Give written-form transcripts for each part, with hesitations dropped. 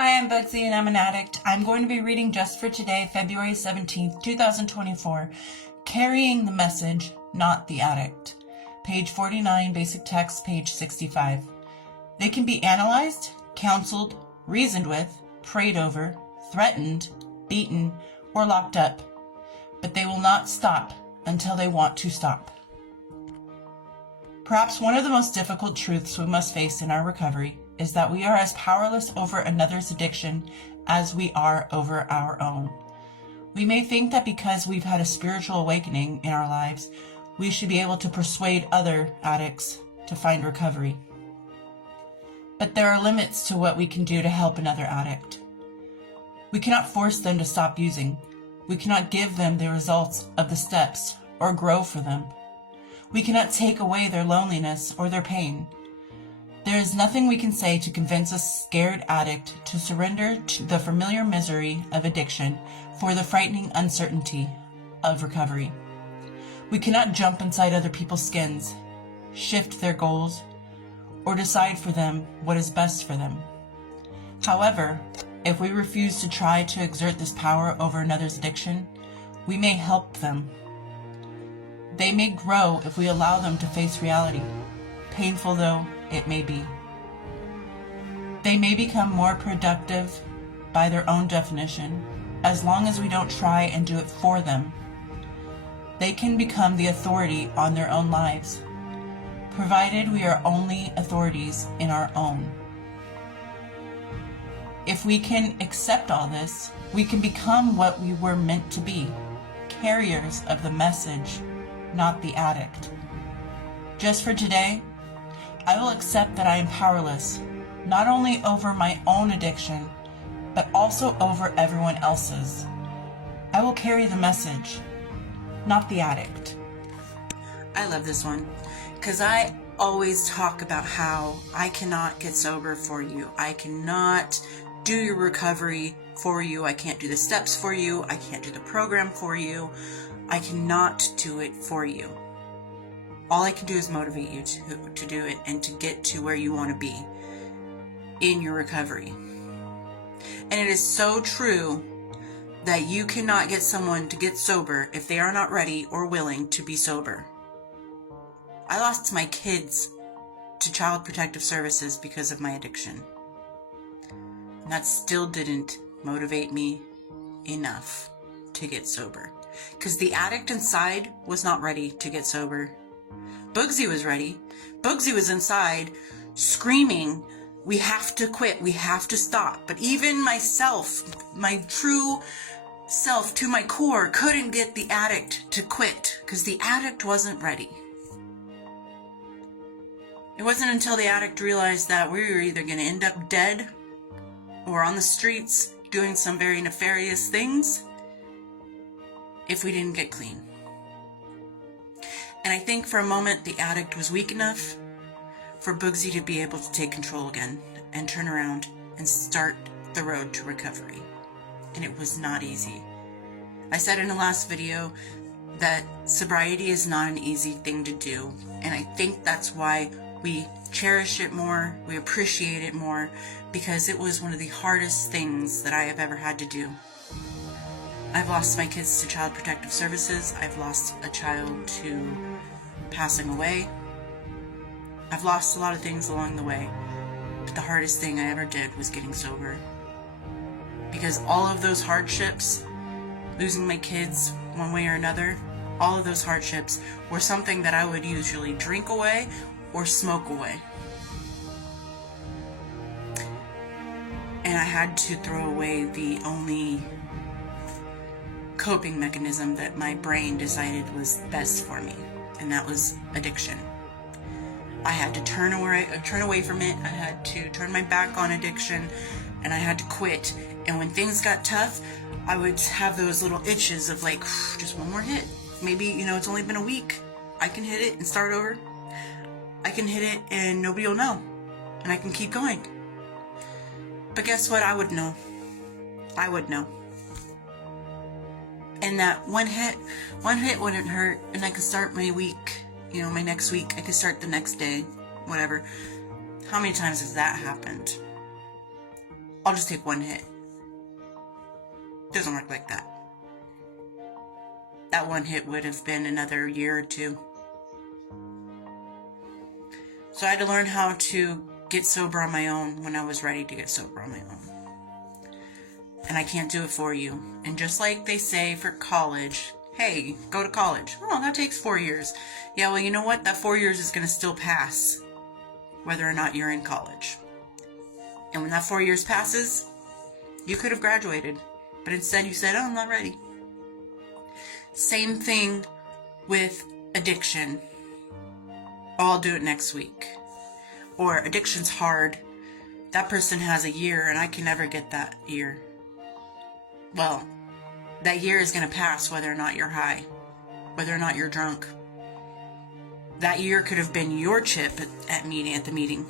Hi, I'm Bugsy and I'm an addict. I'm going to be reading just for today, February 17th, 2024, Carrying the Message, Not the Addict. Page 49, basic text, page 65. They can be analyzed, counseled, reasoned with, prayed over, threatened, beaten, or locked up, but they will not stop until they want to stop. Perhaps one of the most difficult truths we must face in our recovery is that we are as powerless over another's addiction as we are over our own. We may think that because we've had a spiritual awakening in our lives, we should be able to persuade other addicts to find recovery. But there are limits to what we can do to help another addict. We cannot force them to stop using. We cannot give them the results of the steps or grow for them. We cannot take away their loneliness or their pain. There is nothing we can say to convince a scared addict to surrender to the familiar misery of addiction for the frightening uncertainty of recovery. We cannot jump inside other people's skins, shift their goals, or decide for them what is best for them. However, if we refuse to try to exert this power over another's addiction, we may help them. They may grow if we allow them to face reality, painful though it may be. They may become more productive by their own definition, as long as we don't try and do it for them. They can become the authority on their own lives, provided we are only authorities in our own. If we can accept all this, we can become what we were meant to be, carriers of the message, not the addict. Just for today, I will accept that I am powerless, not only over my own addiction, but also over everyone else's. I will carry the message, not the addict. I love this one, because I always talk about how I cannot get sober for you. I cannot do your recovery for you. I can't do the steps for you. I can't do the program for you. I cannot do it for you. All I can do is motivate you to do it and to get to where you want to be in your recovery. And it is so true that you cannot get someone to get sober if they are not ready or willing to be sober. I lost my kids to Child Protective Services because of my addiction. And that still didn't motivate me enough to get sober. Because the addict inside was not ready to get sober. Bugsy was ready. Bugsy was inside screaming, we have to quit, we have to stop. But even myself, my true self to my core, couldn't get the addict to quit because the addict wasn't ready. It wasn't until the addict realized that we were either going to end up dead or on the streets doing some very nefarious things if we didn't get clean. And I think for a moment the addict was weak enough for Bugsy to be able to take control again and turn around and start the road to recovery. And it was not easy. I said in the last video that sobriety is not an easy thing to do. And I think that's why we cherish it more, we appreciate it more, because it was one of the hardest things that I have ever had to do. I've lost my kids to Child Protective Services. I've lost a child to passing away. I've lost a lot of things along the way. But the hardest thing I ever did was getting sober. Because all of those hardships, losing my kids one way or another, all of those hardships were something that I would usually drink away or smoke away. And I had to throw away the only coping mechanism that my brain decided was best for me, and that was addiction. I had to turn away from it. I had to turn my back on addiction, and I had to quit. And when things got tough, I would have those little itches of like, just one more hit. Maybe, it's only been a week. I can hit it and start over. I can hit it and nobody will know, and I can keep going. But guess what? I would know. I would know. And that one hit wouldn't hurt, and I could start my week, my next week. I could start the next day, whatever. How many times has that happened? I'll just take one hit. Doesn't work like that. That one hit would have been another year or two. So I had to learn how to get sober on my own when I was ready to get sober on my own. And I can't do it for you. And just like they say for college, hey, go to college. Oh, that takes 4 years. Yeah, well, you know what? That 4 years is going to still pass, whether or not you're in college. And when that 4 years passes, you could have graduated. But instead you said, oh, I'm not ready. Same thing with addiction. Oh, I'll do it next week. Or addiction's hard. That person has a year and I can never get that year. Well, that year is going to pass whether or not you're high, whether or not you're drunk. That year could have been your chip at the meeting.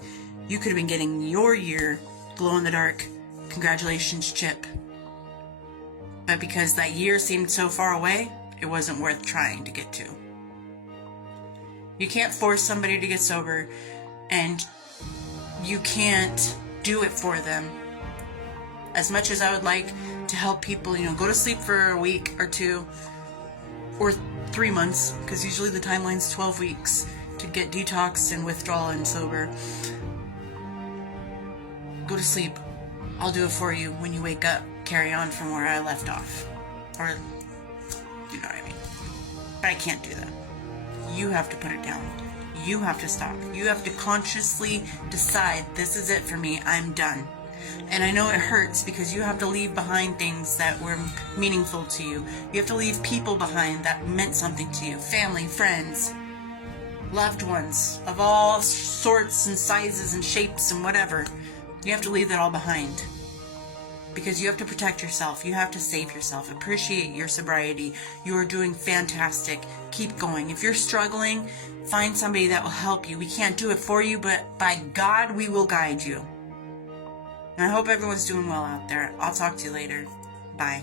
You could have been getting your year glow in the dark. Congratulations, chip. But because that year seemed so far away, it wasn't worth trying to get to. You can't force somebody to get sober, and you can't do it for them. As much as I would like to help people, go to sleep for a week or two, or 3 months, because usually the timeline's 12 weeks to get detox and withdrawal and sober. Go to sleep. I'll do it for you. When you wake up, carry on from where I left off. Or, you know what I mean. But I can't do that. You have to put it down. You have to stop. You have to consciously decide, this is it for me. I'm done. And I know it hurts because you have to leave behind things that were meaningful to you. You have to leave people behind that meant something to you. Family, friends, loved ones of all sorts and sizes and shapes and whatever. You have to leave that all behind. Because you have to protect yourself. You have to save yourself. Appreciate your sobriety. You are doing fantastic. Keep going. If you're struggling, find somebody that will help you. We can't do it for you, but by God, we will guide you. And I hope everyone's doing well out there. I'll talk to you later. Bye.